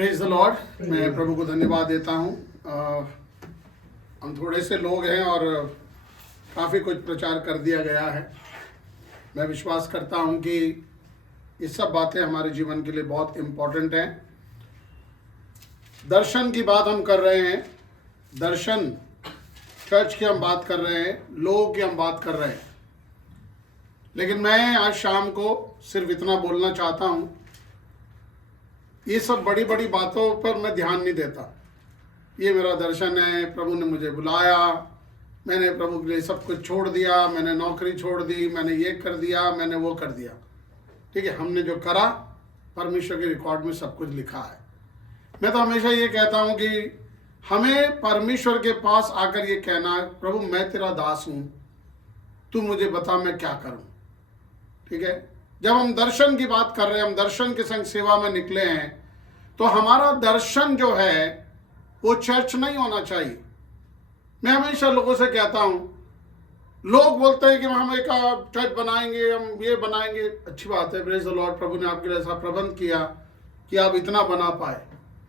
Praise the Lord. मैं प्रभु को धन्यवाद देता हूँ। हम थोड़े से लोग हैं और काफ़ी कुछ प्रचार कर दिया गया है। मैं विश्वास करता हूँ कि ये सब बातें हमारे जीवन के लिए बहुत इम्पोर्टेंट हैं। दर्शन की बात हम कर रहे हैं, दर्शन चर्च की हम बात कर रहे हैं, लोगों की हम बात कर रहे हैं। लेकिन मैं आज शाम को सिर्फ इतना बोलना चाहता हूँ, ये सब बड़ी बड़ी बातों पर मैं ध्यान नहीं देता। ये मेरा दर्शन है, प्रभु ने मुझे बुलाया, मैंने प्रभु के लिए सब कुछ छोड़ दिया, मैंने नौकरी छोड़ दी, मैंने ये कर दिया, मैंने वो कर दिया। ठीक है, हमने जो करा परमेश्वर के रिकॉर्ड में सब कुछ लिखा है। मैं तो हमेशा ये कहता हूँ कि हमें परमेश्वर के पास आकर ये कहना है, प्रभु मैं तेरा दास हूँ, तू मुझे बता मैं क्या करूँ। ठीक है, जब हम दर्शन की बात कर रहे हैं, हम दर्शन के संग सेवा में निकले हैं, तो हमारा दर्शन जो है वो चर्च नहीं होना चाहिए। मैं हमेशा लोगों से कहता हूँ, लोग बोलते हैं कि हम एक चर्च बनाएंगे, हम ये बनाएंगे। अच्छी बात है, प्रेज द लॉर्ड, प्रभु ने आपके लिए ऐसा प्रबंध किया कि आप इतना बना पाए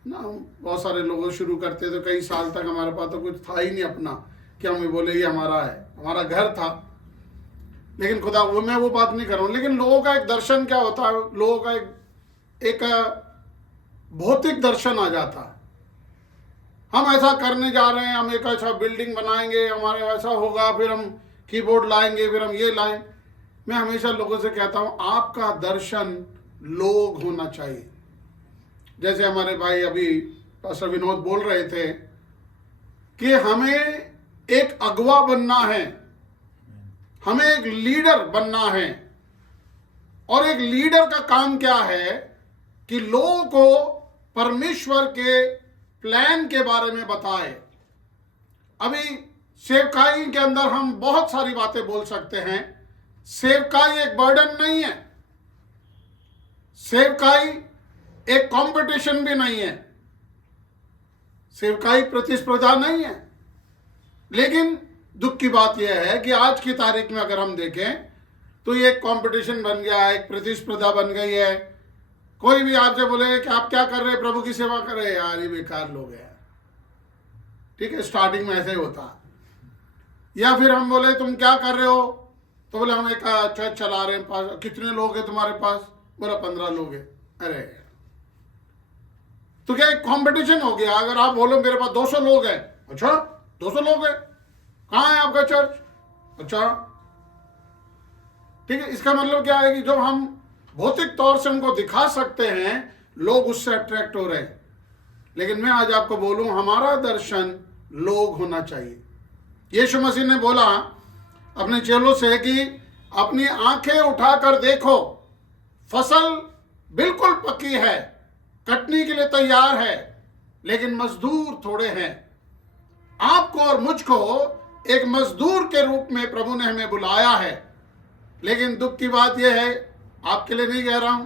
ना। हम बहुत सारे लोग शुरू करते तो कई साल तक हमारे पास तो कुछ था ही नहीं अपना कि हम ये बोले ये हमारा है, हमारा घर था। लेकिन खुदा वो मैं वो बात नहीं कर रहा हूँ। लेकिन लोगों का एक दर्शन क्या होता है, लोगों का एक भौतिक दर्शन आ जाता है। हम ऐसा करने जा रहे हैं, हम एक अच्छा बिल्डिंग बनाएंगे, हमारे ऐसा होगा, फिर हम कीबोर्ड लाएंगे, फिर हम ये लाएं। मैं हमेशा लोगों से कहता हूँ, आपका दर्शन लोग होना चाहिए। जैसे हमारे भाई अभी पास्टर विनोद बोल रहे थे कि हमें एक अगुवा बनना है, हमें एक लीडर बनना है। और एक लीडर का काम क्या है कि लोगों को परमेश्वर के प्लान के बारे में बताए। अभी सेवकाई के अंदर हम बहुत सारी बातें बोल सकते हैं। सेवकाई एक बर्डन नहीं है, सेवकाई एक कंपटीशन भी नहीं है, सेवकाई प्रतिस्पर्धा नहीं है। लेकिन दुख की बात यह है कि आज की तारीख में अगर हम देखें तो ये एक कंपटीशन बन गया है, एक प्रतिस्पर्धा बन गई है। कोई भी आपसे बोले कि आप क्या कर रहे हैं, प्रभु की सेवा कर रहे हैं, यार ये बेकार लोग हैं। ठीक है, स्टार्टिंग में ऐसे ही होता है। या फिर हम बोले तुम क्या कर रहे हो, तो बोले हम एक चर्च चला रहे हैं। कितने लोग हैं तुम्हारे पास? बोला 15 लोग हैं। अरे तो क्या एक कंपटीशन हो गया। अगर आप बोलो मेरे पास 200 लोग हैं, अच्छा 200 लोग हैं, कहाँ है आपका चर्च? अच्छा ठीक है, इसका मतलब क्या है कि जब हम भौतिक तौर से उनको दिखा सकते हैं, लोग उससे अट्रैक्ट हो रहे हैं। लेकिन मैं आज आपको बोलूं, हमारा दर्शन लोग होना चाहिए। यीशु मसीह ने बोला अपने चेलों से कि अपनी आंखें उठाकर देखो, फसल बिल्कुल पकी है, कटने के लिए तैयार है, लेकिन मजदूर थोड़े हैं। आपको और मुझको एक मजदूर के रूप में प्रभु ने हमें बुलाया है। लेकिन दुख की बात यह है, आपके लिए नहीं कह रहा हूं,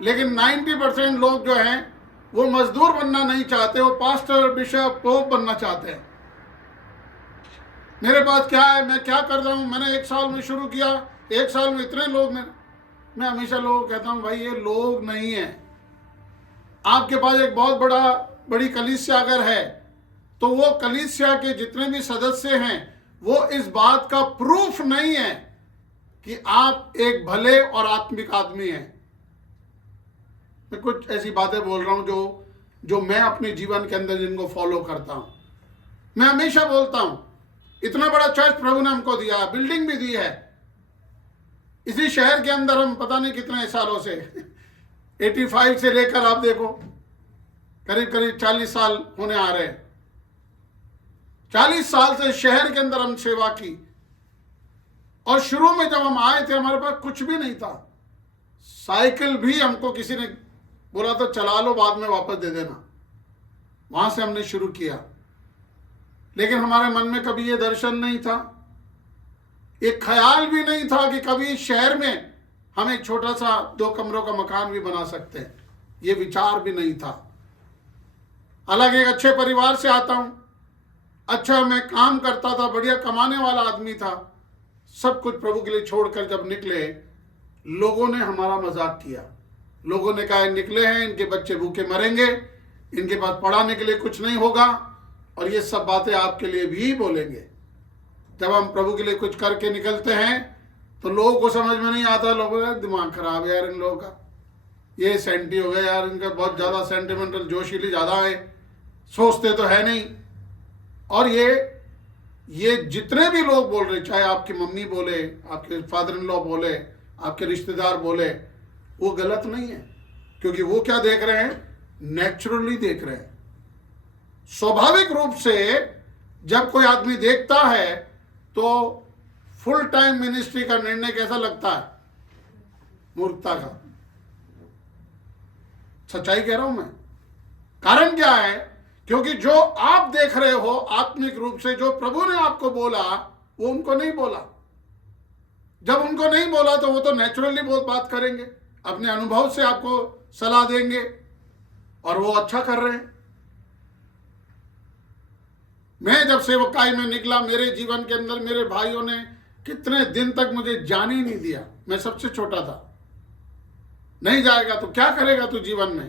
लेकिन 90% लोग जो हैं वो मजदूर बनना नहीं चाहते, वो पास्टर, बिशप, पोप बनना चाहते हैं। मेरे पास क्या है, मैं क्या कर रहा हूं, मैंने 1 साल में शुरू किया, 1 साल में इतने लोग। मैं हमेशा लोगों को कहता हूं, भाई ये लोग नहीं है। आपके पास एक बहुत बड़ी कलीसिया अगर है, तो वो कलीसिया के जितने भी सदस्य हैं वो इस बात का प्रूफ नहीं है कि आप एक भले और आत्मिक आदमी हैं। मैं कुछ ऐसी बातें बोल रहा हूं जो मैं अपने जीवन के अंदर जिनको फॉलो करता हूं। मैं हमेशा बोलता हूं, इतना बड़ा चर्च प्रभु ने हमको दिया, बिल्डिंग भी दी है। इसी शहर के अंदर हम पता नहीं कितने सालों से 85 से लेकर आप देखो करीब 40 साल होने आ रहे हैं। 40 साल से शहर के अंदर हम सेवा की। और शुरू में जब हम आए थे, हमारे पास कुछ भी नहीं था। साइकिल भी हमको किसी ने बोला था चला लो, बाद में वापस दे देना। वहां से हमने शुरू किया। लेकिन हमारे मन में कभी ये दर्शन नहीं था, एक ख्याल भी नहीं था कि कभी शहर में हम एक छोटा सा 2 कमरों का मकान भी बना सकते हैं। ये विचार भी नहीं था। हालांकि एक अच्छे परिवार से आता हूं, अच्छा मैं काम करता था, बढ़िया कमाने वाला आदमी था। सब कुछ प्रभु के लिए छोड़कर जब निकले, लोगों ने हमारा मजाक किया। लोगों ने कहा निकले हैं, इनके बच्चे भूखे मरेंगे, इनके पास पढ़ाने के लिए कुछ नहीं होगा, और ये सब बातें आपके लिए भी बोलेंगे। जब हम प्रभु के लिए कुछ करके निकलते हैं तो लोगों को समझ में नहीं आता, लोगों का दिमाग खराब है यार इन लोगों का, ये सेंटी हो गए यार, इनका बहुत ज़्यादा सेंटिमेंटल, जोशीली ज़्यादा है, सोचते तो है नहीं। और ये जितने भी लोग बोल रहे, चाहे आपकी मम्मी बोले, आपके फादर इन लॉ बोले, आपके रिश्तेदार बोले, वो गलत नहीं है, क्योंकि वो क्या देख रहे हैं, नेचुरली देख रहे हैं। स्वाभाविक रूप से जब कोई आदमी देखता है तो फुल टाइम मिनिस्ट्री का निर्णय कैसा लगता है, मूर्खता का। सच्चाई कह रहा हूं मैं। कारण क्या है, क्योंकि जो आप देख रहे हो आत्मिक रूप से, जो प्रभु ने आपको बोला वो उनको नहीं बोला। जब उनको नहीं बोला तो वो तो नेचुरली बहुत बात करेंगे, अपने अनुभव से आपको सलाह देंगे, और वो अच्छा कर रहे हैं। मैं जब सेवकाई में निकला, मेरे जीवन के अंदर मेरे भाइयों ने कितने दिन तक मुझे जाने ही नहीं दिया। मैं सबसे छोटा था। नहीं जाएगा तो क्या करेगा तू जीवन में।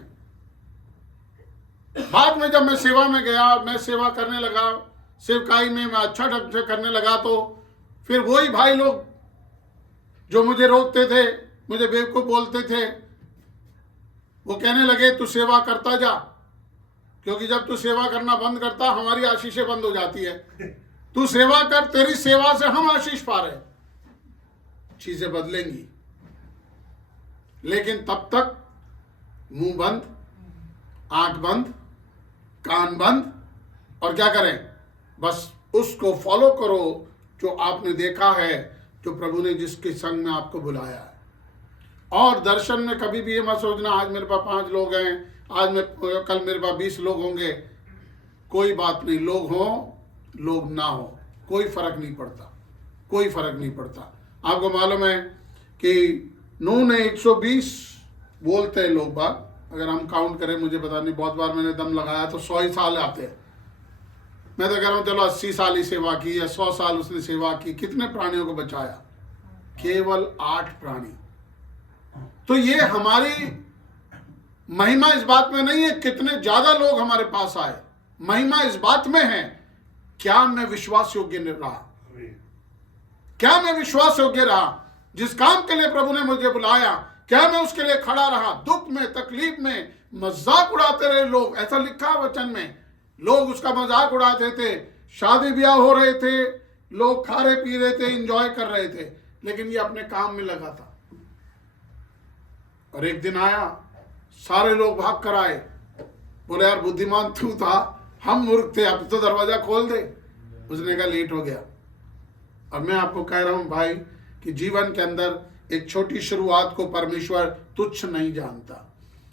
बाद में जब मैं सेवा में गया, मैं सेवा करने लगा, सेवकाई में मैं अच्छा ढंग से करने लगा, तो फिर वही भाई लोग जो मुझे रोकते थे, मुझे बेवकूफ बोलते थे, वो कहने लगे तू सेवा करता जा, क्योंकि जब तू सेवा करना बंद करता हमारी आशीषें बंद हो जाती है। तू सेवा कर, तेरी सेवा से हम आशीष पा रहे। चीजें बदलेंगी, लेकिन तब तक मुंह बंद, आंख बंद, कान बंद, और क्या करें, बस उसको फॉलो करो जो आपने देखा है, जो प्रभु ने जिसके संग में आपको बुलाया है। और दर्शन में कभी भी ये मत सोचना आज मेरे पास 5 लोग हैं, कल मेरे पास 20 लोग होंगे। कोई बात नहीं, लोग हो लोग ना हो, कोई फर्क नहीं पड़ता, कोई फर्क नहीं पड़ता। आपको मालूम है कि नूह ने 120 बोलते हैं लोग बात, अगर हम काउंट करें, मुझे पता नहीं, बहुत बार मैंने दम लगाया तो 100 ही साल आते हैं। मैं तो कह रहा हूँ चलो 80 साल ही सेवा की या 100 साल उसने सेवा की। कितने प्राणियों को बचाया, केवल 8 प्राणी। तो ये हमारी महिमा इस बात में नहीं है कितने ज्यादा लोग हमारे पास आए, महिमा इस बात में है क्या मैं विश्वास योग्य रहा, क्या मैं विश्वास योग्य रहा। जिस काम के लिए प्रभु ने मुझे बुलाया, क्या मैं उसके लिए खड़ा रहा। दुख में, तकलीफ में मजाक उड़ाते रहे लोग, ऐसा लिखा है वचन में, लोग उसका मजाक उड़ाते थे। शादी ब्याह हो रहे थे, लोग खा रहे पी रहे थे, एंजॉय कर रहे थे, लेकिन ये अपने काम में लगा था। और एक दिन आया, सारे लोग भाग कर आए, बोले यार बुद्धिमान तू था, हम मूर्ख थे, अब तो दरवाजा खोल दे। उसने कहा लेट हो गया। अब मैं आपको कह रहा हूं भाई कि जीवन के अंदर एक छोटी शुरुआत को परमेश्वर तुच्छ नहीं जानता,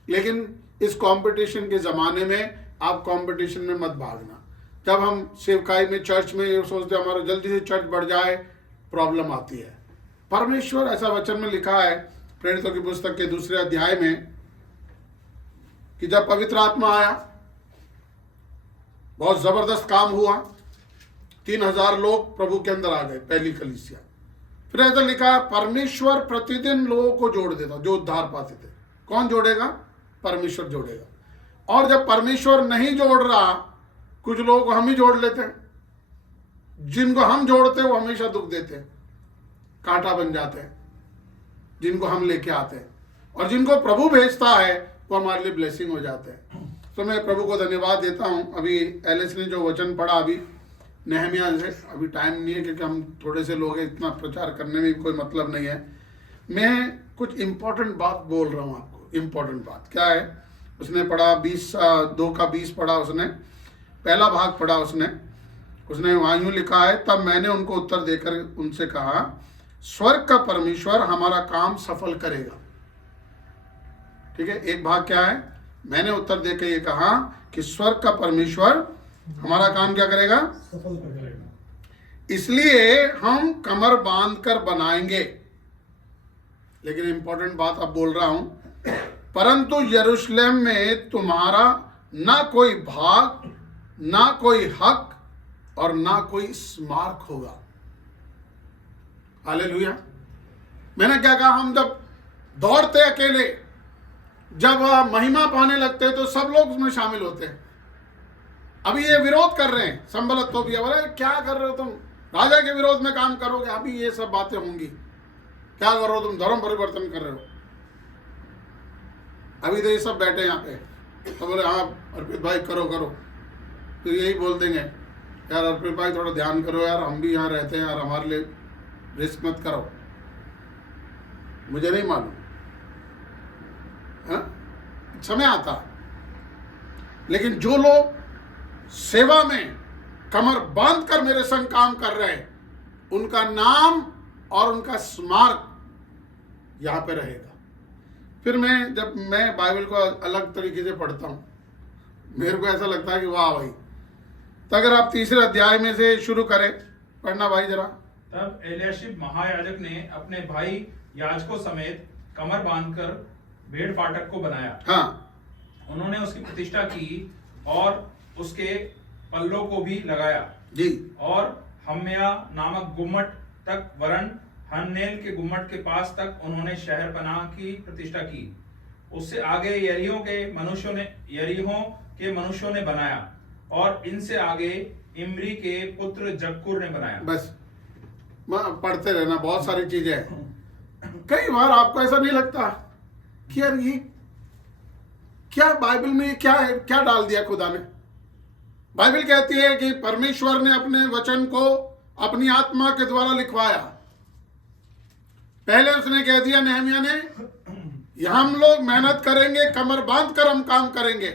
लेकिन इस कंपटीशन के ज़माने में आप कंपटीशन में मत भागना। जब हम सेवकाई में, चर्च में ये सोचते हमारा जल्दी से चर्च बढ़ जाए, प्रॉब्लम आती है। परमेश्वर, ऐसा वचन में लिखा है प्रेरितों की पुस्तक के 2 अध्याय में, कि जब पवित्र आत्मा आया, बहुत जबरदस्त काम हुआ, 3000 लोग प्रभु के अंदर आ गए, पहली कलीसिया। फिर ऐसा लिखा, परमेश्वर प्रतिदिन लोगों को जोड़ देता जो उद्धार पाते थे। कौन जोड़ेगा? परमेश्वर जोड़ेगा। और जब परमेश्वर नहीं जोड़ रहा, कुछ लोगों को हम ही जोड़ लेते हैं। जिनको हम जोड़ते हैं वो हमेशा दुख देते हैं, कांटा बन जाते हैं, जिनको हम लेके आते हैं। और जिनको प्रभु भेजता है वो हमारे लिए ब्लेसिंग हो जाते हैं। तो मैं प्रभु को धन्यवाद देता हूँ। अभी एलिस ने जो वचन पढ़ा अभी नेहमिया से, अभी टाइम नहीं है क्योंकि हम थोड़े से लोग हैं, इतना प्रचार करने में भी कोई मतलब नहीं है। मैं कुछ इम्पोर्टेंट बात बोल रहा हूँ आपको। इम्पोर्टेंट बात क्या है? उसने पढ़ा 2 का 20 पढ़ा, उसने पहला भाग पढ़ा, उसने वहाँ यूँ लिखा है, तब मैंने उनको उत्तर देकर उनसे कहा, स्वर्ग का परमेश्वर हमारा काम सफल करेगा। ठीक है, एक भाग क्या है? मैंने उत्तर देकर ये कहा कि स्वर्ग का परमेश्वर हमारा काम क्या करेगा? सफल करेगा। इसलिए हम कमर बांध कर बनाएंगे। लेकिन इंपॉर्टेंट बात अब बोल रहा हूं, परंतु यरूशलेम में तुम्हारा ना कोई भाग, ना कोई हक और ना कोई स्मारक होगा। हालेलुया। मैंने क्या कहा? हम जब दौड़ते अकेले, जब महिमा पाने लगते हैं तो सब लोग उसमें शामिल होते हैं। अभी ये विरोध कर रहे हैं, संबलत तो भी बोले क्या कर रहे हो तुम, राजा के विरोध में काम करोगे, अभी ये सब बातें होंगी, क्या कर रहे हो तुम, धर्म परिवर्तन कर रहे हो। अभी तो ये सब बैठे यहाँ पे, तो बोले हाँ अर्पित भाई करो करो, तो यही बोल देंगे यार अर्पित भाई थोड़ा ध्यान करो यार, हम भी यहाँ रहते हैं यार, हमारे लिए रिस्क मत करो। मुझे नहीं मालूम, हाँ समय आता, लेकिन जो लोग सेवा में कमर बांध कर मेरे संग काम कर रहे हैं, उनका नाम और उनका स्मारक यहाँ पे रहेगा। फिर जब मैं बाइबल को अलग तरीके से पढ़ता हूँ, मेरे को ऐसा लगता है कि वाह भाई। तो अगर आप तीसरे अध्याय में से शुरू करें पढ़ना भाई जरा। तब एलियाशिब महायाजक ने अपने भाई याजकों समेत कमर बांधकर भेड़ फाटक को बनाया। हाँ, उन्होंने उसकी प्रतिष्ठा की और उसके पल्लों को भी लगाया जी, और हम्या नामक गुम्मट तक वरन हन्नेल के गुम्मट के पास तक उन्होंने शहर पनाह की प्रतिष्ठा की। उससे आगे यरीहो के मनुष्यों ने बनाया और इनसे आगे इमरी के पुत्र जक्कुर ने बनाया। बस पढ़ते रहना, बहुत सारी चीजें हैं। कई बार आपको ऐसा नहीं लगता कि यार ये क्या बाइबल में क्या है, क्या डाल दिया खुदा ने। बाइबल कहती है कि परमेश्वर ने अपने वचन को अपनी आत्मा के द्वारा लिखवाया। पहले उसने कह दिया नेहमिया ने, हम लोग मेहनत करेंगे, कमर बांध कर हम काम करेंगे,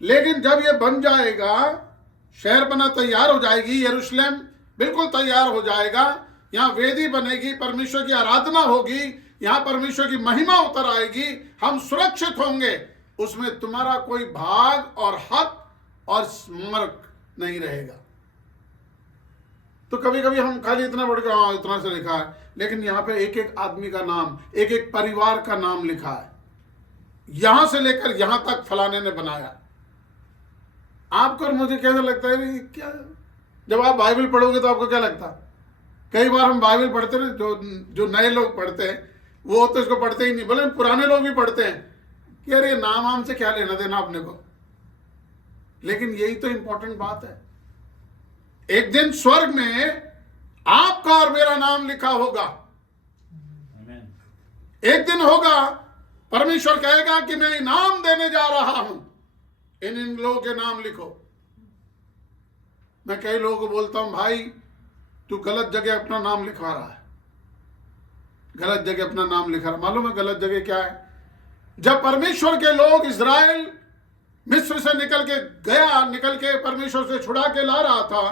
लेकिन जब ये बन जाएगा, शहर बना तैयार हो जाएगी, यरूशलेम बिल्कुल तैयार हो जाएगा, यहाँ वेदी बनेगी, परमेश्वर की आराधना होगी, यहाँ परमेश्वर की महिमा उतर आएगी, हम सुरक्षित होंगे, उसमें तुम्हारा कोई भाग और हक और स्मारक नहीं रहेगा। तो कभी कभी हम खाली इतना बढ़ गया, इतना से लिखा है, लेकिन यहाँ पे एक एक आदमी का नाम, एक एक परिवार का नाम लिखा है, यहां से लेकर यहां तक फलाने ने बनाया। आपको और मुझे कैसा लगता है क्या, जब आप बाइबल पढ़ोगे तो आपको क्या लगता है? कई बार हम बाइबल पढ़ते हैं, जो नए लोग पढ़ते हैं वो तो इसको पढ़ते ही नहीं, बोले पुराने लोग भी पढ़ते हैं कि यार ये नाम से क्या लेना देना अपने को। लेकिन यही तो इंपॉर्टेंट बात है, एक दिन स्वर्ग में आपका और मेरा नाम लिखा होगा। एक दिन होगा, परमेश्वर कहेगा कि मैं इनाम देने जा रहा हूं, इन लोगों के नाम लिखो। मैं कई लोगों को बोलता हूं, भाई तू गलत जगह अपना नाम लिखवा रहा है, गलत जगह अपना नाम लिखा रहा। मालूम है गलत जगह क्या है? जब परमेश्वर के लोग इज़राइल मिस्र से निकल के परमेश्वर से छुड़ा के ला रहा था,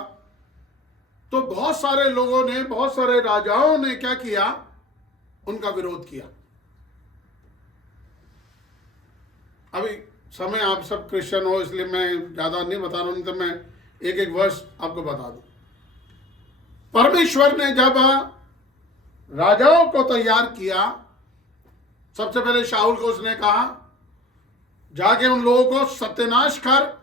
तो बहुत सारे लोगों ने, बहुत सारे राजाओं ने क्या किया? उनका विरोध किया। अभी समय, आप सब क्रिश्चियन हो इसलिए मैं ज्यादा नहीं बता रहा हूं, तो मैं एक एक वर्ष आपको बता दूं। परमेश्वर ने जब राजाओं को तैयार किया, सबसे पहले शाऊल को उसने कहा जाके उन लोगों को सत्यानाश कर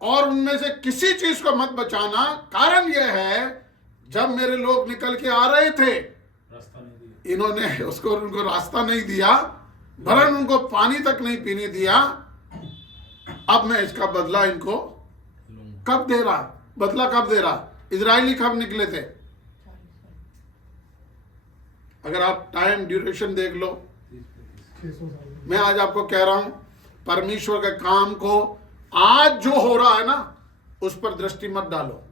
और उनमें से किसी चीज को मत बचाना। कारण यह है, जब मेरे लोग निकल के आ रहे थे, रास्ता नहीं दिया, इन्होंने उनको रास्ता नहीं दिया, वरन उनको पानी तक नहीं पीने दिया। अब मैं इसका बदला इनको कब दे रहा, बदला कब दे रहा? इजरायली कब निकले थे? अगर आप टाइम ड्यूरेशन देख लो, 600 साल। मैं आज आपको कह रहा हूं, परमेश्वर के काम को आज जो हो रहा है ना, उस पर दृष्टि मत डालो।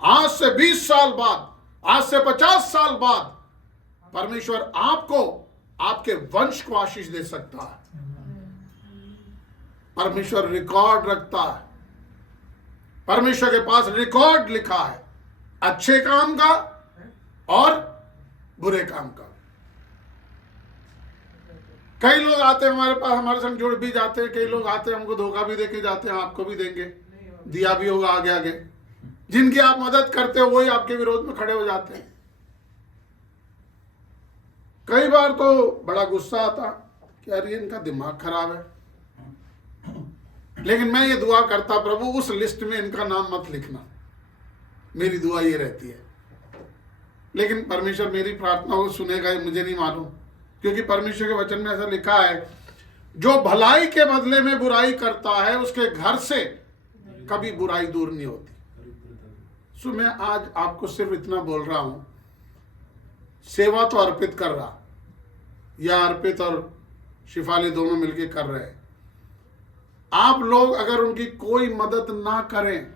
आज से 20 साल बाद, आज से 50 साल बाद परमेश्वर आपको, आपके वंश को आशीष दे सकता है। परमेश्वर रिकॉर्ड रखता है, परमेश्वर के पास रिकॉर्ड लिखा है, अच्छे काम का और बुरे काम का। कई लोग आते हैं हमारे पास, हमारे संग जुड़ भी जाते हैं, कई लोग आते हैं हमको धोखा भी देके जाते हैं, आपको भी देंगे, दिया भी होगा आगे आगे। जिनकी आप मदद करते हो वही आपके विरोध में खड़े हो जाते हैं। कई बार तो बड़ा गुस्सा आता कि यार ये इनका दिमाग खराब है, लेकिन मैं ये दुआ करता, प्रभु उस लिस्ट में इनका नाम मत लिखना। मेरी दुआ ये रहती है, लेकिन परमेश्वर मेरी प्रार्थना को सुनेगा ये मुझे नहीं मालूम, क्योंकि परमेश्वर के वचन में ऐसा लिखा है, जो भलाई के बदले में बुराई करता है उसके घर से कभी बुराई दूर नहीं होती। सो मैं आज आपको सिर्फ इतना बोल रहा हूं, सेवा तो अर्पित कर रहा, या अर्पित और शिफाली दोनों मिलके कर रहे हैं। आप लोग अगर उनकी कोई मदद ना करें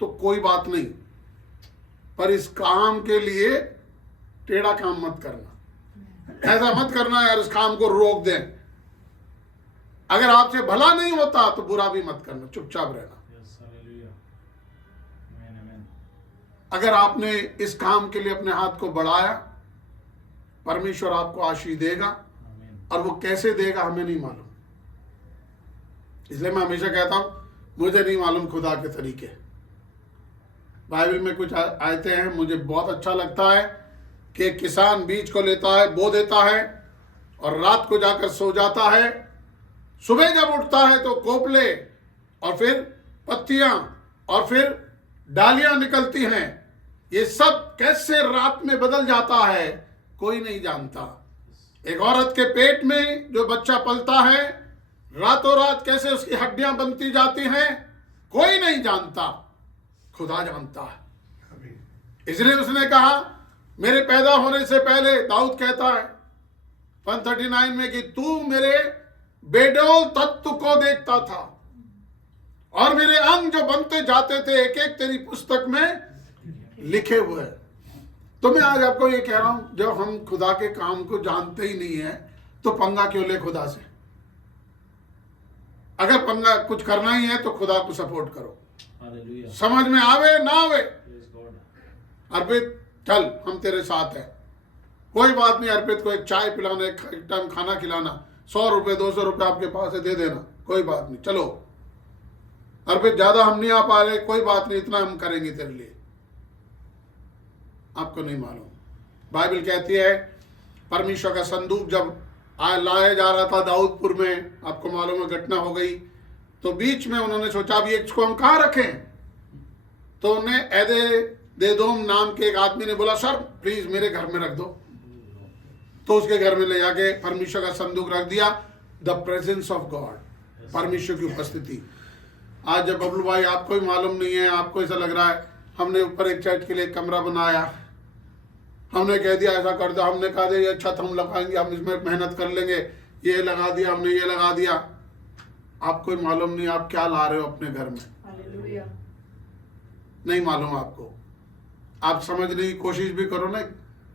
तो कोई बात नहीं, पर इस काम के लिए टेढ़ा काम मत करना। ऐसा मत करना यार इस काम को रोक दें। अगर आपसे भला नहीं होता तो बुरा भी मत करना, चुपचाप रहना। अगर आपने इस काम के लिए अपने हाथ को बढ़ाया, परमेश्वर आपको आशीष देगा, और वो कैसे देगा हमें नहीं मालूम। इसलिए मैं हमेशा कहता हूं मुझे नहीं मालूम खुदा के तरीके। बाइबल में कुछ आयतें हैं, मुझे बहुत अच्छा लगता है कि एक किसान बीज को लेता है, बो देता है और रात को जाकर सो जाता है। सुबह जब उठता है तो कोपले और फिर पत्तियां और फिर डालियां निकलती हैं। ये सब कैसे रात में बदल जाता है कोई नहीं जानता। एक औरत के पेट में जो बच्चा पलता है, रातों रात कैसे उसकी हड्डियां बनती जाती हैं कोई नहीं जानता, खुदा जानता है। इसलिए उसने कहा, मेरे पैदा होने से पहले दाऊद कहता है 139 में कि तू मेरे बेडौल तत्व को देखता था और मेरे अंग जो बनते जाते थे एक एक तेरी पुस्तक में लिखे हुए। तो मैं आज आपको ये कह रहा हूं, जब हम खुदा के काम को जानते ही नहीं है तो पंगा क्यों ले खुदा से। अगर पंगा कुछ करना ही है तो खुदा को सपोर्ट करो। समझ में आवे ना आवे, अर्पित चल हम तेरे साथ है, कोई बात नहीं। अर्पित को एक चाय पिलाना, एक टाइम खाना खिलाना, 100 रुपए 200 रुपए आपके पास है दे देना, कोई बात नहीं। चलो अर्पित ज्यादा हम नहीं आ पा रहे, कोई बात नहीं, इतना हम करेंगे तेरे लिए। आपको नहीं मालूम, बाइबल कहती है परमेश्वर का संदूक जब लाया जा रहा था दाऊदपुर में, आपको मालूम है घटना हो गई, तो बीच में उन्होंने सोचा अभी इसको हम कहाँ रखें। तो उन्हें एदेदोम नाम के एक आदमी ने बोला, सर प्लीज मेरे घर में रख दो। तो उसके घर में ले जाके परमेश्वर का संदूक रख दिया। द प्रेजेंस ऑफ गॉड, परमेश्वर की उपस्थिति। आज जब बबलू भाई आपको भी मालूम नहीं है, आपको ऐसा लग रहा है हमने ऊपर एक चर्च के लिए कमरा बनाया, हमने कह दिया ऐसा कर दो, हमने कहा ये छत हम लगाएंगे, हम इसमें मेहनत कर लेंगे, ये लगा दिया हमने, ये लगा दिया। आपको मालूम नहीं आप क्या ला रहे हो अपने घर में, नहीं मालूम आपको। आप समझने की कोशिश भी करो ना,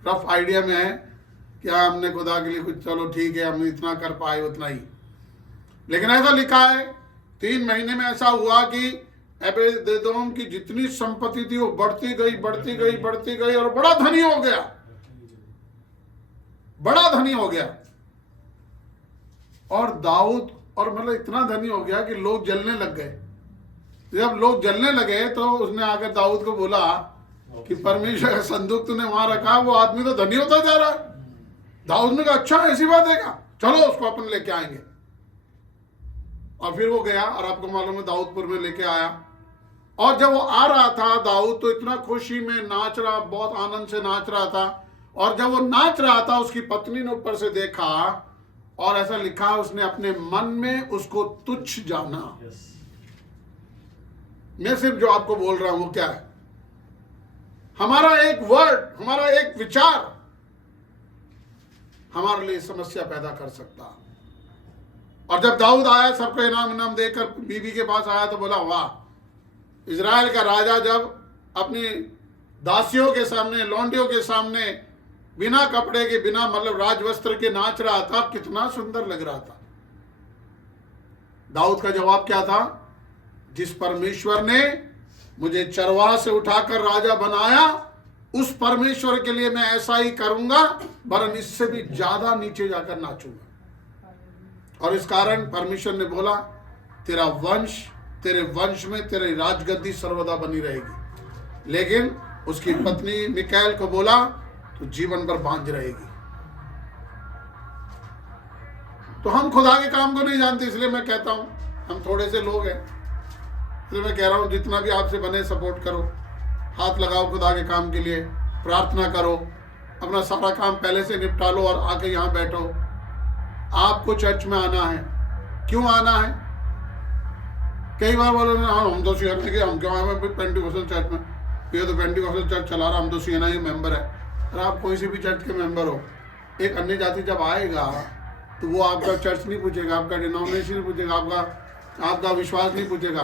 रफ आइडिया में है क्या हमने खुदा के लिए कुछ, चलो ठीक है हम इतना कर पाए उतना ही। लेकिन ऐसा लिखा है 3 महीने में ऐसा हुआ कि एबेदेदोम की जितनी संपत्ति थी वो बढ़ती गई बढ़ती गई बढ़ती गई और बड़ा धनी हो गया, बड़ा धनी हो गया। और दाऊद और मतलब इतना धनी हो गया कि लोग जलने लग गए। जब लोग जलने लगे तो उसने आकर दाऊद को बोला कि परमेश्वर का संदूक तूने वहां रखा, वो आदमी तो धनी होता जा रहा है। दाऊद ने कहा अच्छा ऐसी बात है क्या, चलो उसको अपन लेके आएंगे। और फिर वो गया और आपको मालूम है दाऊदपुर में लेके आया। और जब वो आ रहा था दाऊद तो इतना खुशी में नाच रहा, बहुत आनंद से नाच रहा था। और जब वो नाच रहा था उसकी पत्नी ने ऊपर से देखा और ऐसा लिखा उसने अपने मन में उसको तुच्छ जाना। मैं सिर्फ जो आपको बोल रहा हूं वो क्या है, हमारा एक वर्ड, हमारा एक विचार हमारे लिए समस्या पैदा कर सकता। और जब दाऊद आया सबको इनाम देकर बीबी के पास आया तो बोला वाह, इजराइल का राजा जब अपनी दासियों के सामने, लौंडियों के सामने बिना कपड़े के, बिना मतलब राजवस्त्र के नाच रहा था, कितना सुंदर लग रहा था। दाऊद का जवाब क्या था, जिस परमेश्वर ने मुझे चरवाह से उठाकर राजा बनाया उस परमेश्वर के लिए मैं ऐसा ही करूंगा, वरन इससे भी ज्यादा नीचे जाकर नाचूंगा। और इस कारण परमेश्वर ने बोला तेरा वंश, तेरे वंश में तेरी राजगद्दी सर्वदा बनी रहेगी। लेकिन उसकी पत्नी मिकाएल को बोला तो जीवन भर बांझ रहेगी। तो हम खुदा के काम को नहीं जानते, इसलिए मैं कहता हूं हम थोड़े से लोग हैं, इसलिए मैं कह रहा हूं जितना भी आपसे बने सपोर्ट करो, हाथ लगाओ खुदा के काम के लिए, प्रार्थना करो, अपना सारा काम पहले से निपटा लो और आके यहाँ बैठो। आपको चर्च में आना है। क्यों आना है? कई बार बोले ना हम तो सीएनआई के, हम क्यों आए पेंटिकोस्टल चर्च में, ये तो पेंटिकोस्टल चर्च चला रहा, हम तो सीएनआई मेंबर है। अरे आप कोई से भी चर्च के मेंबर हो, एक अन्य जाति जब आएगा तो वो आपका चर्च नहीं पूछेगा, आपका डिनोमिनेशन नहीं पूछेगा, आपका विश्वास नहीं पूछेगा।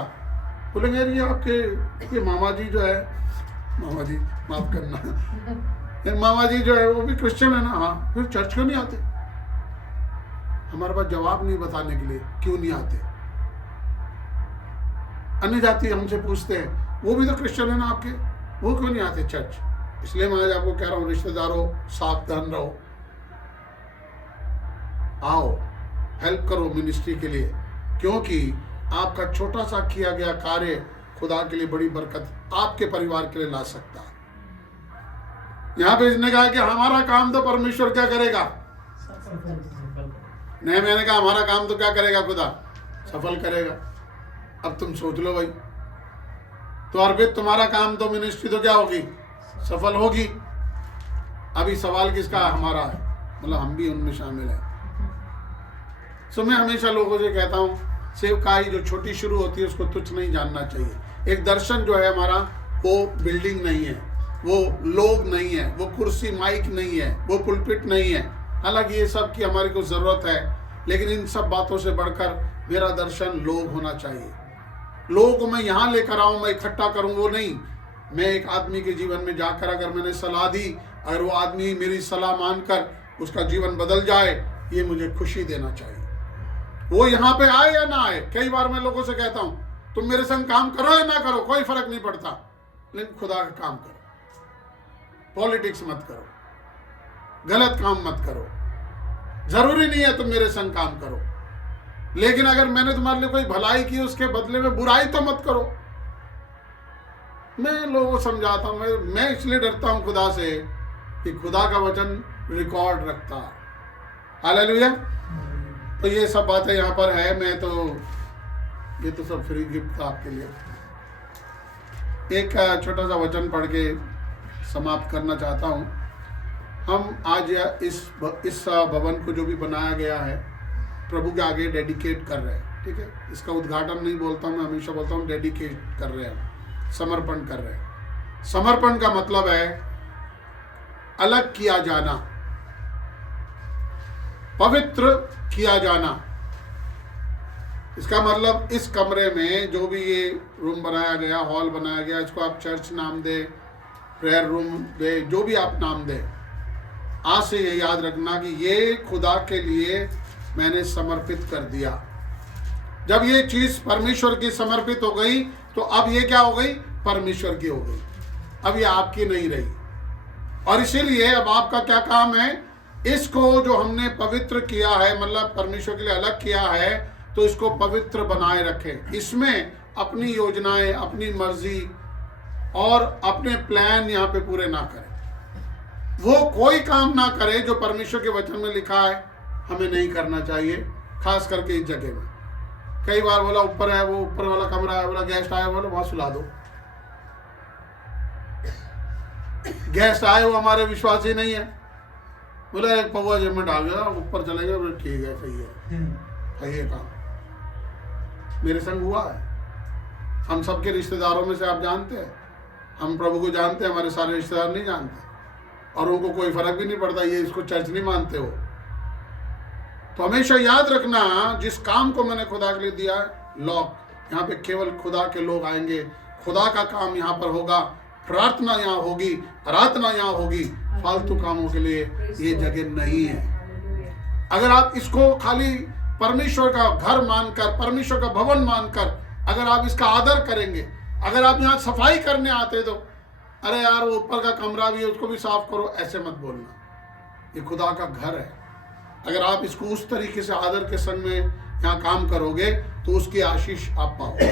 बोलेंगे यार ये आपके ये मामा जी जो है, मामा जी माफ करना, मामा जी जो है वो भी क्रिश्चियन है ना, हाँ फिर चर्च क्यों नहीं आते? हमारे पास जवाब नहीं बताने के लिए क्यों नहीं आते। अन्य जाति हमसे पूछते हैं वो भी तो क्रिश्चियन है ना आपके, वो क्यों नहीं आते चर्च? इसलिए मैं आज आपको कह रहा हूँ रिश्तेदारों, सावधान रहो, आओ हेल्प करो मिनिस्ट्री के लिए, क्योंकि आपका छोटा सा किया गया कार्य खुदा के लिए बड़ी बरकत आपके परिवार के लिए ला सकता है। यहाँ पे इसने कहा कि हमारा काम तो परमेश्वर क्या करेगा? नहीं, मैंने कहा हमारा काम तो क्या करेगा? खुदा सफल करेगा। अब तुम सोच लो भाई, तो अर्पित तुम्हारा काम तो मिनिस्ट्री तो क्या होगी? सफल होगी। अभी सवाल किसका? हमारा है, मतलब हम भी उनमें शामिल हैं। सो मैं हमेशा लोगों से कहता हूँ सेवकाई जो छोटी शुरू होती है उसको तुच्छ नहीं जानना चाहिए। एक दर्शन जो है हमारा वो बिल्डिंग नहीं है, वो लोग नहीं है, वो कुर्सी माइक नहीं है, वो पुलपिट नहीं है। हालांकि ये सब की हमारी को जरूरत है, लेकिन इन सब बातों से बढ़कर मेरा दर्शन लोग होना चाहिए। लोगों को मैं यहाँ लेकर आऊँ, मैं इकट्ठा करूँ, वो नहीं। मैं एक आदमी के जीवन में जाकर अगर मैंने सलाह दी, अगर वो आदमी मेरी सलाह मानकर उसका जीवन बदल जाए, ये मुझे खुशी देना चाहिए। वो यहाँ पे आए या ना आए। कई बार मैं लोगों से कहता हूँ तुम मेरे संग काम करो या ना करो, कोई फर्क नहीं पड़ता, लेकिन खुदा का काम करो। पॉलिटिक्स मत करो, गलत काम मत करो। जरूरी नहीं है तुम मेरे संग काम करो, लेकिन अगर मैंने तुम्हारे लिए कोई भलाई की उसके बदले में बुराई तो मत करो। मैं लोगों को समझाता हूँ, मैं इसलिए डरता हूँ खुदा से कि खुदा का वचन रिकॉर्ड रखता है। हालेलुया। तो ये सब बातें यहाँ पर है। मैं तो ये तो सब फ्री गिफ्ट था आपके लिए। एक छोटा सा वचन पढ़ के समाप्त करना चाहता हूँ। हम आज इस भवन को जो भी बनाया गया है प्रभु के आगे डेडिकेट कर रहे हैं, ठीक है। इसका उद्घाटन नहीं बोलता हूँ, मैं हमेशा बोलता हूँ डेडिकेट कर रहे हैं, समर्पण कर रहे हैं। समर्पण का मतलब है अलग किया जाना, पवित्र किया जाना। इसका मतलब इस कमरे में जो भी ये रूम बनाया गया, हॉल बनाया गया, इसको आप चर्च नाम दे, प्रेयर रूम दे, जो भी आप नाम दे, आज से ये याद रखना कि ये खुदा के लिए मैंने समर्पित कर दिया। जब ये चीज परमेश्वर की समर्पित हो गई तो अब ये क्या हो गई? परमेश्वर की हो गई। अब ये आपकी नहीं रही। और इसीलिए अब आपका क्या काम है? इसको जो हमने पवित्र किया है, मतलब परमेश्वर के लिए अलग किया है, तो इसको पवित्र बनाए रखें। इसमें अपनी योजनाएं, अपनी मर्जी और अपने प्लान यहाँ पे पूरे ना करें। वो कोई काम ना करे जो परमेश्वर के वचन में लिखा है हमें नहीं करना चाहिए, खास करके इस जगह में। कई बार बोला ऊपर है, वो ऊपर वाला कमरा है, बोला गेस्ट आया, बोला वहां सुला दो। गेस्ट आए वो हमारे विश्वास ही नहीं है, बोला एक पौवा जेब में डाल गया, ऊपर चले गए, बोले ठीक है, सही है, सही है काम। मेरे संग हुआ है। हम सबके रिश्तेदारों में से आप जानते हैं, हम प्रभु को जानते हैं, हमारे सारे रिश्तेदार नहीं जानते, और उनको कोई फर्क भी नहीं पड़ता, ये इसको चर्च नहीं मानते हो। तो हमेशा याद रखना, जिस काम को मैंने खुदा के लिए दिया है, लॉक, यहाँ पे केवल खुदा के लोग आएंगे, खुदा का काम यहाँ पर होगा, प्रार्थना यहाँ होगी, आराधना यहाँ होगी। फालतू कामों के लिए ये जगह नहीं है। अगर आप इसको खाली परमेश्वर का घर मानकर, परमेश्वर का भवन मानकर अगर आप इसका आदर करेंगे, अगर आप यहाँ सफाई करने आते तो अरे यार वो ऊपर का कमरा भी है उसको भी साफ करो, ऐसे मत बोलना। ये खुदा का घर है। अगर आप इसको उस तरीके से आदर के संग में यहाँ काम करोगे तो उसकी आशीष आप पाओगे।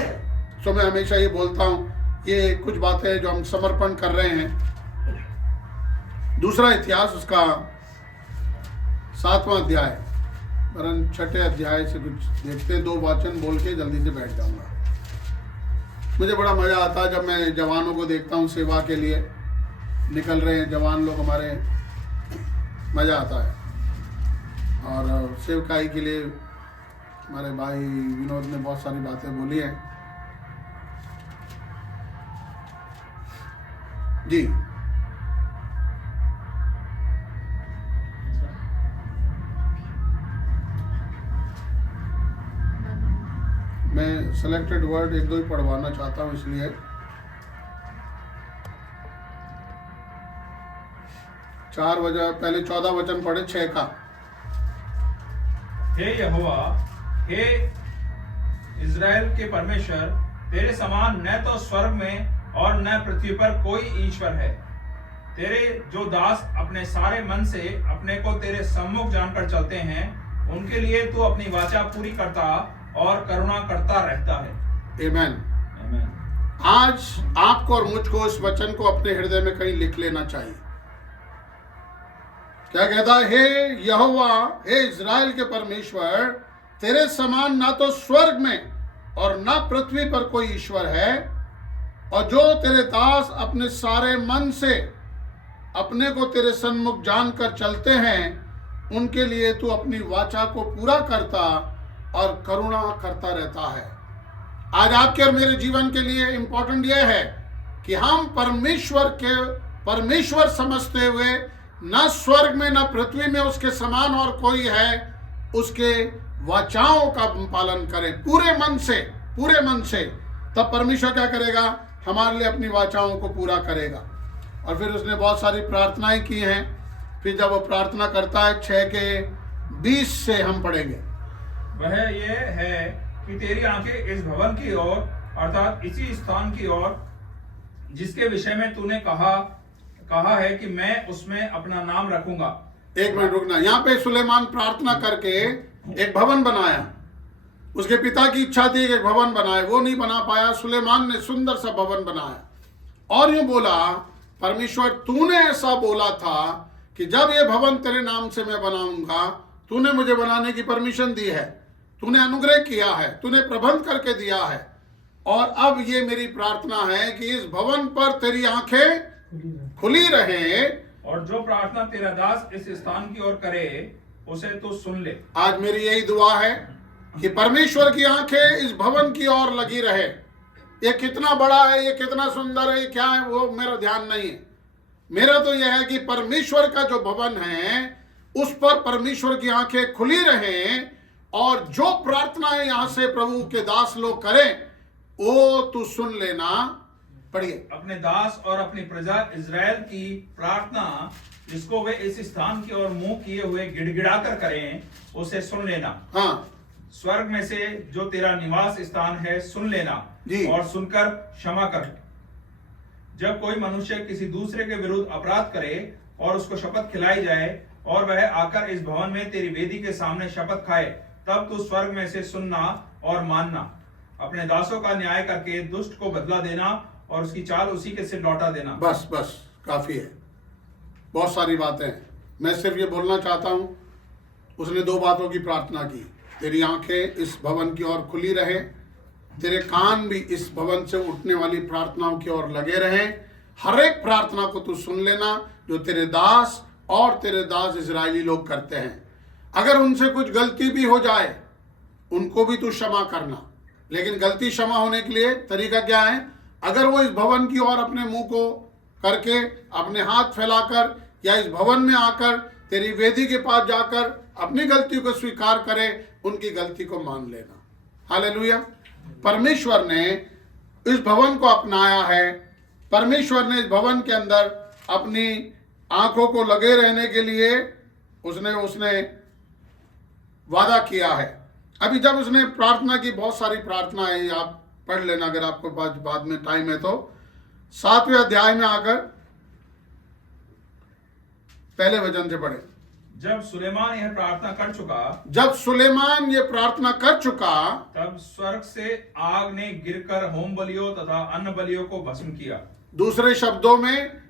तो मैं हमेशा ये बोलता हूँ, ये कुछ बातें जो हम समर्पण कर रहे हैं। दूसरा इतिहास उसका 7वां अध्याय, वरन 6ठे अध्याय से कुछ देखते हैं। 2 वचन बोल के जल्दी से बैठ जाऊंगा। मुझे बड़ा मजा आता है जब मैं जवानों को देखता हूँ सेवा के लिए निकल रहे हैं जवान लोग हमारे, मजा आता है। और सेवकाई के लिए हमारे भाई विनोद ने बहुत सारी बातें बोली हैं। जी, मैं सेलेक्टेड वर्ड एक दो ही पढ़वाना चाहता हूँ, इसलिए 4 वजह पहले 14 वचन पढ़े 6 का। हे यहोवा, हे इज़राइल के परमेश्वर, तेरे समान न तो स्वर्ग में और न पृथ्वी पर कोई ईश्वर है। तेरे जो दास अपने सारे मन से अपने को तेरे सम्मुख जानकर चलते हैं, उनके लिए तू अपनी वाचा पूरी करता और करुणा करता रहता है। आमेन। आमीन। आज आपको और मुझको इस वचन को अपने हृदय में कहीं लिख लेना चाहिए। क्या कहता है? हे यहोवा, हे इज़राइल के परमेश्वर, तेरे समान ना तो स्वर्ग में और ना पृथ्वी पर कोई ईश्वर है, और जो तेरे दास अपने सारे मन से अपने को तेरे सन्मुख जानकर चलते हैं, उनके लिए तू अपनी वाचा को पूरा करता और करुणा करता रहता है। आज आपके और मेरे जीवन के लिए इंपॉर्टेंट यह है कि हम परमेश्वर समझते हुए न स्वर्ग में न पृथ्वी में उसके समान और कोई है, उसके वाचाओं का पालन करें पूरे मन से। तब परमेश्वर क्या करेगा? हमारे लिए अपनी वाचाओं को पूरा करेगा। और फिर उसने बहुत सारी प्रार्थनाएं की हैं। फिर जब वो प्रार्थना करता है 6 के 20 से हम पढ़ेंगे। वह ये है कि तेरी आंखें इस भवन की ओर, अर्थात इसी स्थान की ओर, जिसके विषय में तूने कहा है कि मैं उसमें अपना नाम रखूंगा। एक मिनट रुकना। यहाँ पे सुलेमान प्रार्थना करके एक भवन बनाया। उसके पिता की इच्छा थी कि एक भवन बनाए, वो नहीं बना पाया। सुलेमान ने सुंदर सा भवन बनाया और यूं बोला, परमेश्वर तूने ऐसा बोला था कि जब ये भवन तेरे नाम से मैं बनाऊंगा, तूने मुझे बनाने की परमिशन दी है, तूने अनुग्रह किया है, तूने प्रबंध करके दिया है। और अब ये मेरी प्रार्थना है कि इस भवन पर तेरी आंखें खुली रहे। और जो प्रार्थना तेरा दास इस स्थान की ओर करे, उसे तू सुन ले। आज मेरी यही दुआ है कि परमेश्वर की आंखें इस भवन की ओर लगी रहे। ये कितना बड़ा है, ये कितना सुंदर है, ये क्या है, वो मेरा ध्यान नहीं है। मेरा तो यह है कि परमेश्वर का जो भवन है उस पर परमेश्वर की आंखें खुली रहें, और जो प्रार्थनाएं यहां से प्रभु के दास लोग करें वो तू सुन लेना। पढ़िए। अपने दास और अपनी प्रजा इज़राइल की प्रार्थना, जिसको वे इस स्थान की ओर मुंह किए हुए गिड़गिड़ा कर करें, उसे सुन लेना। हाँ, स्वर्ग में से जो तेरा निवास स्थान है सुन लेना जी। और सुनकर क्षमा कर। जब कोई मनुष्य किसी दूसरे के विरुद्ध अपराध करे और उसको शपथ खिलाई जाए, और वह आकर इस भवन में तेरी वेदी के सामने शपथ खाए, तब तू स्वर्ग में से सुनना और मानना, अपने दासों का न्याय करके दुष्ट को बदला देना और उसकी चाल उसी के सिर लौटा देना। बस काफी है। बहुत सारी बातें हैं, मैं सिर्फ ये बोलना चाहता हूं। उसने 2 बातों की प्रार्थना की, तेरी आंखें इस भवन की ओर खुली रहे, तेरे कान भी इस भवन से उठने वाली प्रार्थनाओं की ओर लगे रहें। हर एक प्रार्थना को तू सुन लेना जो तेरे दास और तेरे दास इजरायली लोग करते हैं। अगर उनसे कुछ गलती भी हो जाए, उनको भी तू क्षमा करना। लेकिन गलती क्षमा होने के लिए तरीका क्या है? अगर वो इस भवन की ओर अपने मुंह को करके, अपने हाथ फैलाकर, या इस भवन में आकर तेरी वेदी के पास जाकर अपनी गलती को स्वीकार करे, उनकी गलती को मान लेना। हालेलुया। परमेश्वर ने इस भवन को अपनाया है। परमेश्वर ने इस भवन के अंदर अपनी आंखों को लगे रहने के लिए उसने वादा किया है। अभी जब उसने प्रार्थना की, बहुत सारी प्रार्थना है, आप पढ़ लेना अगर आपको बाद में टाइम है तो। 7वें अध्याय में आकर पहले वचन से पढ़े। जब सुलेमान यह प्रार्थना कर चुका, तब स्वर्ग से आग ने गिरकर होम बलियों तथा अन्न बलियों को भस्म किया। दूसरे शब्दों में,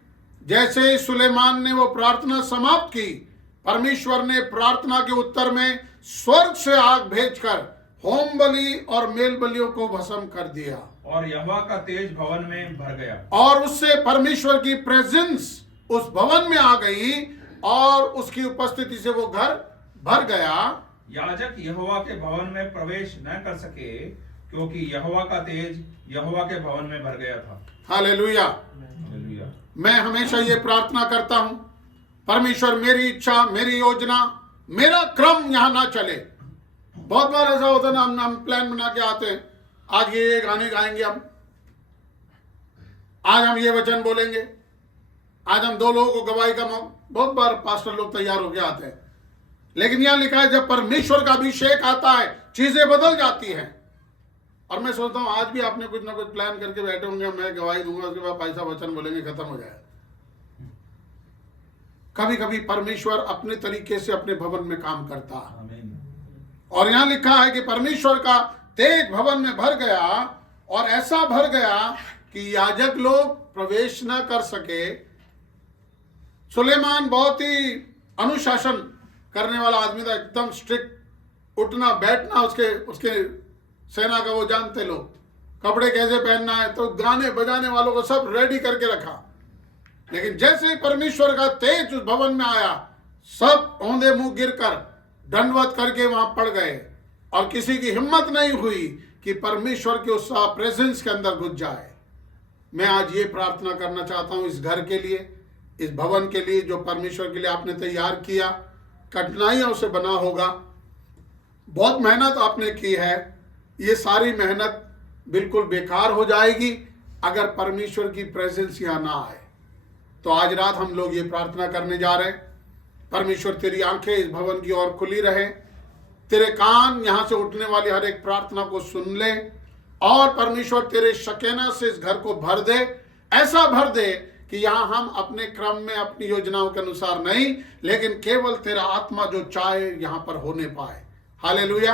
जैसे ही सुलेमान ने वो प्रार्थना समाप्त की, परमेश्वर ने प्रार्थना के उत्तर में स्वर्ग से आग भेजकर होम बलि और मेल बलियों को भस्म कर दिया, और यहोवा का तेज भवन में भर गया। और उससे परमेश्वर की प्रेजेंस उस भवन में आ गई, और उसकी उपस्थिति से वो घर भर गया, याजक यहोवा के भवन में प्रवेश न कर सके, क्योंकि यहोवा का तेज यहोवा के भवन में भर गया था। हालेलुया। हालेलुया। मैं हमेशा ये प्रार्थना करता हूं, परमेश्वर मेरी इच्छा, मेरी योजना, मेरा क्रम यहां ना चले। बहुत बार ऐसा होता है ना, हम प्लान बना के आते हैं, आज ये गाने गाएंगे, आज हम ये वचन बोलेंगे, आज हम 2 लोगों को गवाही का बहुत बार पास्टर लोग तैयार होके आते हैं, लेकिन यहां लिखा है जब परमेश्वर का अभिषेक आता है चीजें बदल जाती हैं। और मैं सोचता हूं आज भी आपने कुछ ना कुछ प्लान करके बैठे होंगे, मैं गवाही दूंगा, उसके बाद पैसा वचन बोलेंगे, खत्म हो जाए। कभी कभी परमेश्वर अपने तरीके से अपने भवन में काम करता है, और यहां लिखा है कि परमेश्वर का तेज भवन में भर गया, और ऐसा भर गया कि याजक लोग प्रवेश न कर सके। सुलेमान बहुत ही अनुशासन करने वाला आदमी था, एकदम स्ट्रिक्ट, उठना बैठना उसके सेना का वो जानते लोग, कपड़े कैसे पहनना है, तो गाने बजाने वालों को सब रेडी करके रखा। लेकिन जैसे ही परमेश्वर का तेज उस भवन में आया, सब औंधे मुंह गिरकर दंडवत करके वहां पड़ गए, और किसी की हिम्मत नहीं हुई कि परमेश्वर के उस प्रेजेंस के अंदर घुस जाए। मैं आज ये प्रार्थना करना चाहता हूं इस घर के लिए, इस भवन के लिए जो परमेश्वर के लिए आपने तैयार किया। कठिनाइयों से बना होगा, बहुत मेहनत आपने की है, ये सारी मेहनत बिल्कुल बेकार हो जाएगी अगर परमेश्वर की प्रेजेंस यहाँ ना आए। तो आज रात हम लोग ये प्रार्थना करने जा रहे हैं, परमेश्वर तेरी आंखें इस भवन की ओर खुली रहे, तेरे कान यहां से उठने वाली हर एक प्रार्थना को सुन ले, और परमेश्वर तेरे शकेना से इस घर को भर दे, ऐसा भर दे कि यहां हम अपने क्रम में अपनी योजनाओं के अनुसार नहीं, लेकिन केवल तेरा आत्मा जो चाहे यहां पर होने पाए। हालेलुया।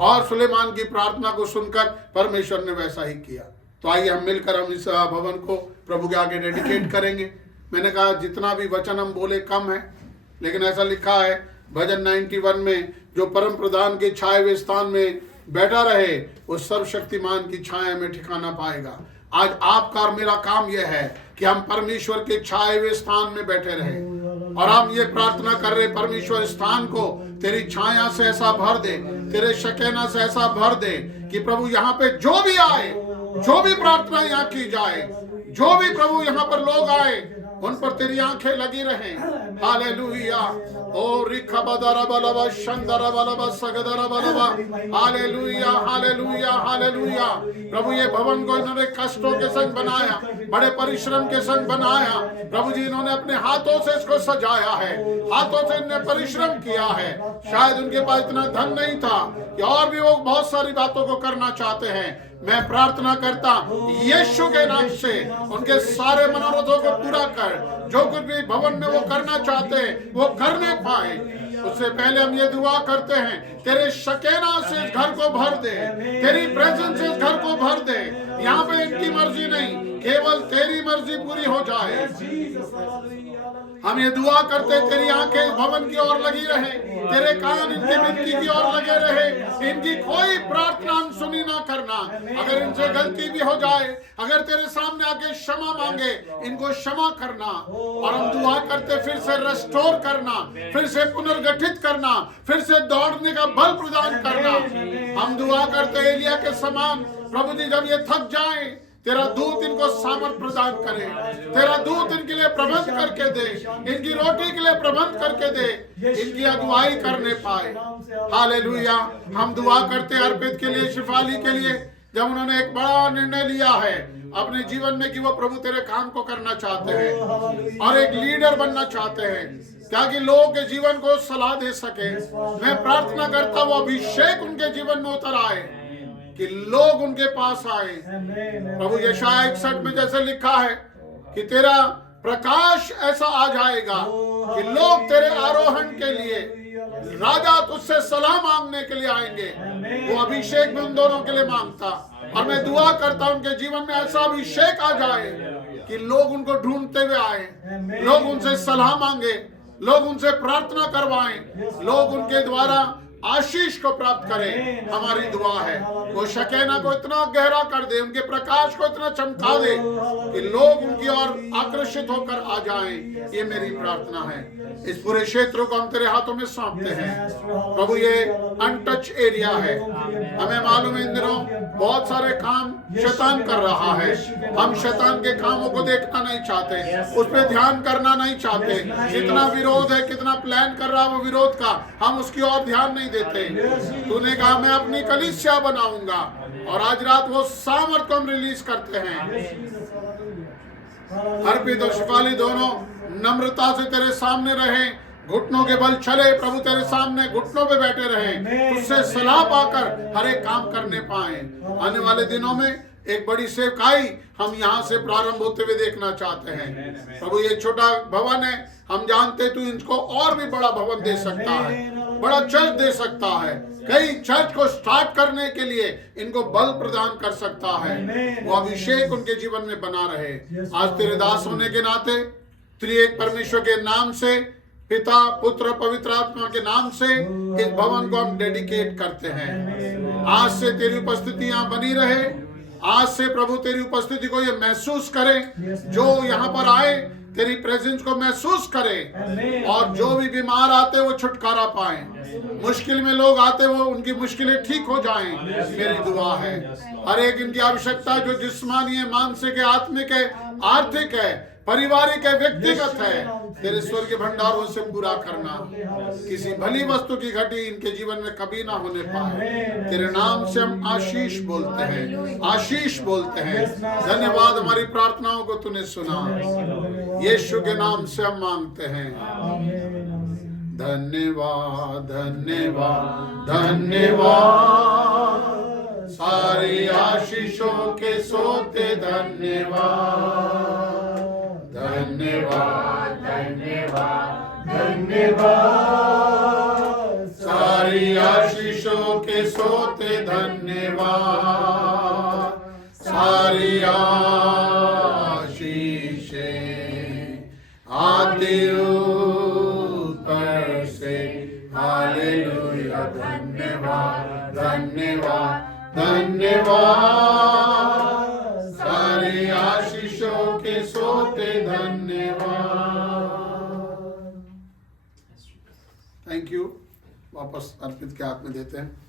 और सुलेमान की प्रार्थना को सुनकर परमेश्वर ने वैसा ही किया। तो आइए हम मिलकर हम इस भवन को प्रभु के आगे डेडिकेट करेंगे। मैंने कहा जितना भी वचन हम बोले कम है, लेकिन ऐसा लिखा है भजन 91 में, जो परम प्रधान के छाए हुए स्थान में बैठा रहे वो सर्वशक्तिमान की छाया में ठिकाना पाएगा। आज आपका और मेरा काम यह है कि हम परमेश्वर के छाए हुए स्थान में बैठे रहे, और हम ये प्रार्थना कर रहे, परमेश्वर स्थान को तेरी छाया से ऐसा भर दे, तेरे शकेना से ऐसा भर दे कि प्रभु यहाँ पे जो भी आए, जो भी प्रार्थना यहाँ की जाए, जो भी प्रभु यहाँ पर लोग आए, उन पर तेरी आंखें लगी रहें। हालेलुया। ओ रिखबदरा बलबा शंदरा बलबा सगदरा बलबा। Hallelujah, hallelujah, hallelujah. प्रभु ये भवन को इन्होंने कष्टों के संग बनाया, बड़े परिश्रम के संग बनाया। प्रभु जी इन्होंने अपने हाथों से इसको सजाया है, हाथों से इन्होंने परिश्रम किया है। शायद उनके पास इतना धन नहीं था कि और भी वो बहुत सारी बातों को करना चाहते हैं। मैं प्रार्थना करता यीशु के नाम से उनके सारे मनोरथों को पूरा कर, जो कुछ भी भवन में वो करना चाहते हैं वो करने पाए। उससे पहले हम ये दुआ करते हैं, तेरे शकेना से इस घर को भर दे, तेरी प्रेजेंस से इस घर को भर दे। यहाँ पे इनकी मर्जी नहीं, केवल तेरी मर्जी पूरी हो जाए। हम ये दुआ करते, तेरी आंखें भवन की ओर लगी रहे, तेरे कान इनकी विनती की ओर लगे रहे, इनकी कोई प्रार्थना अनसुनी ना करना। अगर इनसे गलती भी हो जाए, अगर तेरे सामने आके क्षमा मांगे, इनको क्षमा करना। और हम दुआ करते फिर से रेस्टोर करना, फिर से पुनर्गठित करना, फिर से दौड़ने का बल प्रदान करना। हम दुआ करते एलिया के समान, प्रभु जी जब ये थक जाए, तेरा दूत इनको सामर्थ प्रदान करे, तेरा दूत इनके लिए प्रबंध करके दे, इनकी रोटी के लिए प्रबंध करके दे, इनकी अगुवाई करने पाए। हालेलुया। हम दुआ करते अर्पित के लिए, शिफाली के लिए, जब उन्होंने एक बड़ा निर्णय लिया है अपने जीवन में कि वो प्रभु तेरे काम को करना चाहते हैं और एक लीडर बनना चाहते हैं, ताकि लोगों के जीवन को सलाह दे सके। मैं प्रार्थना करता हूँ अभिषेक उनके जीवन में उतर आए, कि लोग उनके पास आए। प्रभु यशाया 61 में जैसे लिखा है कि तेरा प्रकाश ऐसा आ जाएगा कि लोग तेरे आरोहण के लिए, राजा तुझसे सलाह मांगने के लिए आएंगे। वो अभिषेक में उन दोनों के लिए मांगता, और मैं दुआ करता हूं उनके जीवन में ऐसा अभिषेक आ जाए कि लोग उनको ढूंढते हुए आए, लोग उनसे सलाह मांगे, लोग उनसे प्रार्थना करवाएं, लोग उनके द्वारा आशीष को प्राप्त करें, हमारी दुआ है। वो शकेना को इतना गहरा कर दे, उनके प्रकाश को इतना चमका दे कि लोग उनकी ओर आकर्षित होकर आ जाएं। ये मेरी प्रार्थना है। इस पूरे क्षेत्र को हम तेरे हाथों में सौंपते हैं प्रभु। ये अनटच एरिया है, हमें मालूम है इन दिनों बहुत सारे काम शैतान कर रहा है। हम शैतान के कामों को देखना नहीं चाहते, उस पर ध्यान करना नहीं चाहते। कितना विरोध है, कितना प्लान कर रहा है वो विरोध का, हम उसकी ओर ध्यान नहीं देते। तूने कहा मैं अपनी कलीसिया बनाऊंगा, और आज रात वो सामर्थ को हम रिलीज करते हैं। अर्पित और शिफाली दोनों नम्रता से तेरे सामने रहे, घुटनों के बल चले प्रभु, तेरे सामने घुटनों पे बैठे रहे, तुझसे सलाह पाकर हर एक काम करने पाए। आने वाले दिनों में एक बड़ी सेवकाई हम यहाँ से प्रारंभ होते हुए देखना चाहते हैं प्रभु। ये छोटा भवन है, हम जानते तू इनको और भी बड़ा भवन दे सकता है, बड़ा चर्च दे सकता है। कई चर्च को स्टार्ट करने के लिए इनको बल प्रदान कर सकता है। वो अभिषेक उनके जीवन में बना रहे। आज तेरे दास होने के नाते त्रिएक परमेश्वर के नाम से, पिता पुत्र पवित्र आत्मा के नाम से इस भवन को हम डेडिकेट करते हैं। आज से तेरी उपस्थिति यहाँ बनी रहे। आज से प्रभु तेरी उपस्थिति को ये महसूस करें, जो यहाँ पर आए तेरी प्रेजेंस को महसूस करें, और जो भी बीमार आते वो छुटकारा पाए, मुश्किल में लोग आते वो उनकी मुश्किलें ठीक हो जाएं। मेरी दुआ है हर एक इनकी आवश्यकता जो जिस्मानी है, मानसिक है, आत्मिक है, आर्थिक है, पारिवारिक है, व्यक्तिगत है, तेरे स्वर्गीय भंडारों से पूरा करना। किसी भली वस्तु की घटी इनके जीवन में कभी ना होने पाए। तेरे नाम से हम आशीष बोलते हैं, आशीष बोलते हैं। धन्यवाद, हमारी प्रार्थनाओं को तूने सुना। यीशु के नाम से हम मांगते हैं, धन्यवाद धन्यवाद धन्यवाद। सारी आशीषों के सोते धन्यवाद धन्यवाद धन्यवाद धन्यवाद। सारी आशीषों के सोते धन्यवाद। सारी आशीषें आती ऊपर से। हालेलुया, धन्यवाद धन्यवाद धन्यवाद। सारी आशीषों के सोते धन्यवाद। Thank you. वापस अर्पित के हाथ में देते हैं।